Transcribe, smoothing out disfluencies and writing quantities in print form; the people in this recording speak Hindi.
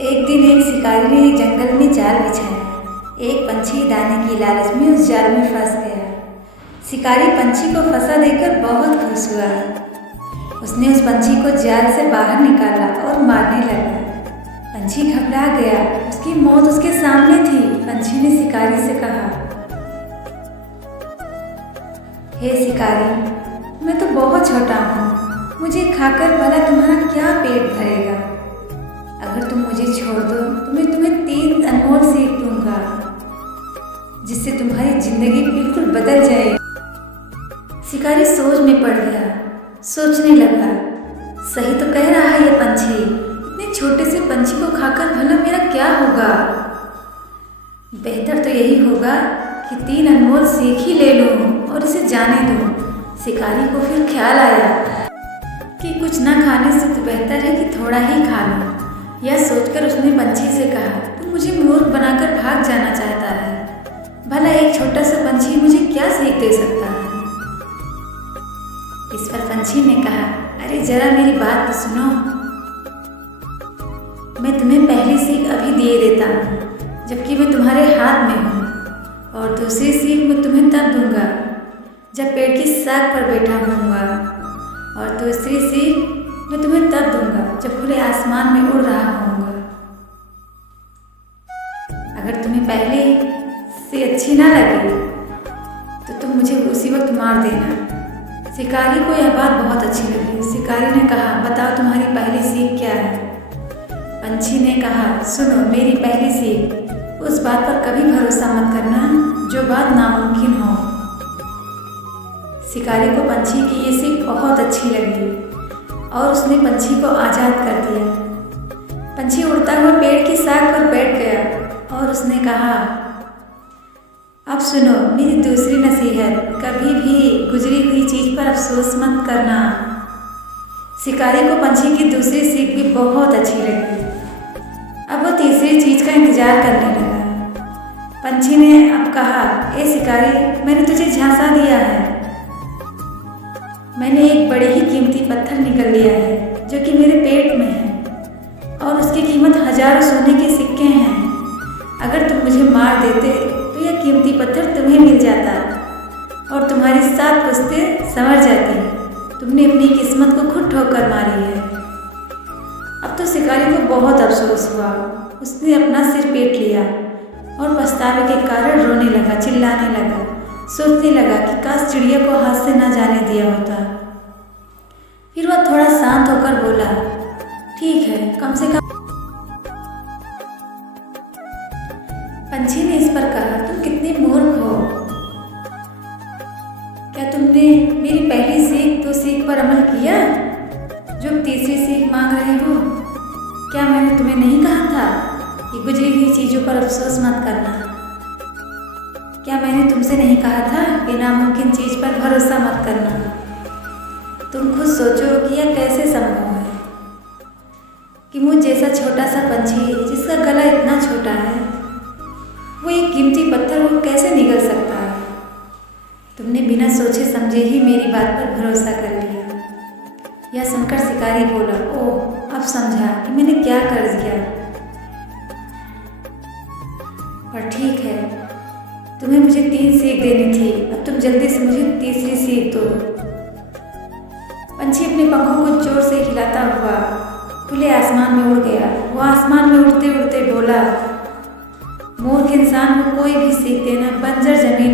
एक दिन एक शिकारी ने एक जंगल में जाल बिछाया। एक पंछी दाने की लालच में उस जाल में फंस गया। शिकारी पंछी को फंसा देखकर बहुत खुश हुआ। उसने उस पंछी को जाल से बाहर निकाला और मारने लगा। पंछी घबरा गया, उसकी मौत उसके सामने थी। पंछी ने शिकारी से कहा, हे शिकारी, मैं तो बहुत छोटा हूँ, मुझे खाकर भला तुम्हारा क्या पेट भरेगा। अगर तुम मुझे छोड़ दो तो मैं तुम्हें 3 अनमोल सीख दूंगा, जिससे तुम्हारी जिंदगी बिल्कुल बदल जाएगी। शिकारी सोच में पड़ गया, सोचने लगा, सही तो कह रहा है ये पंछी। इतने छोटे से पंछी को खाकर भला मेरा क्या होगा। बेहतर तो यही होगा कि 3 अनमोल सीख ही ले लूं और इसे जाने दूं। शिकारी को फिर ख्याल आया कि कुछ ना खाने से तो बेहतर है कि थोड़ा ही खा लूं। यह सोचकर उसने पंछी से कहा, तू मुझे मूर्ख बनाकर भाग जाना चाहता है। भला एक छोटा सा पंछी मुझे क्या सीख दे सकता है। इस पर पंछी ने कहा, अरे जरा मेरी बात तो सुनो। मैं तुम्हें पहली सीख अभी दिए देता हूँ, जबकि मैं तुम्हारे हाथ में हूँ, और दूसरी सीख मैं तुम्हें तब दूंगा जब पेड़ की शाख पर बैठा होऊंगा, और दूसरी सीख मैं तुम्हें तब दूंगा जब खुले आसमान में उड़ रहा होऊंगा। अगर तुम्हें पहले से अच्छी ना लगे तो तुम मुझे उसी वक्त मार देना। शिकारी को यह बात बहुत अच्छी लगी। शिकारी ने कहा, बताओ तुम्हारी पहली सीख क्या है। पंछी ने कहा, सुनो, मेरी पहली सीख, उस बात पर कभी भरोसा मत करना जो बात नामुमकिन हो। शिकारी को पंछी की ये सीख बहुत अच्छी लगी और उसने पंछी को आज़ाद कर दिया। पंछी उड़ता हुआ पेड़ की शाख पर बैठ गया और उसने कहा, अब सुनो मेरी दूसरी नसीहत, कभी भी गुजरी हुई चीज़ पर अफसोस मत करना। शिकारी को पंछी की दूसरी सीख भी बहुत अच्छी लगी। अब वो तीसरी चीज़ का इंतजार करने लगा। पंछी ने अब कहा, ए शिकारी, मैंने तुझे झांसा दिया है। मैंने एक बड़े ही कीमती पत्थर निकल लिया है जो कि मेरे पेट में है, और उसकी कीमत हजारों सोने के सिक्के हैं। अगर तुम मुझे मार देते तो यह कीमती पत्थर तुम्हें मिल जाता और तुम्हारी 7 पुश्तें संवर जाती। तुमने अपनी किस्मत को खुद ठोकर मारी है। अब तो शिकारी को बहुत अफसोस हुआ। उसने अपना सिर पीट लिया और पछतावे के कारण रोने लगा, चिल्लाने लगा, सोचने लगा कि काश चिड़िया को हाथ से न जाने दिया होता। फिर वह थोड़ा शांत होकर बोला, ठीक है, कम से कम। पंछी ने इस पर कहा, तुम कितने मूर्ख हो। क्या तुमने मेरी पहली सीख 2 सीख पर अमल किया जो तीसरी सीख मांग रहे हो। क्या मैंने तुम्हें नहीं कहा था कि गुजरी हुई चीज़ों पर अफसोस मत करना। क्या मैंने तुमसे नहीं कहा था कि नामुमकिन चीज़ पर भरोसा मत करना। तुम खुद सोचो कि यह कैसे संभव है कि मुझ जैसा छोटा सा पंछी जिसका गला इतना छोटा है, वो एक कीमती पत्थर वो कैसे निगल सकता है। तुमने बिना सोचे समझे ही मेरी बात पर भरोसा कर लिया। यह सुनकर शिकारी बोला, ओह, अब समझा कि मैंने क्या कर्ज किया। पर ठीक है, तुम्हें मुझे 3 सीख देनी थी, अब तुम जल्दी से मुझे तीसरी सीख दो। पंछी अपने पंखों को जोर से हिलाता हुआ खुले आसमान में उड़ गया। वो आसमान में उड़ते उड़ते बोला, मूर्ख इंसान को कोई भी सीख देना बंजर जमीन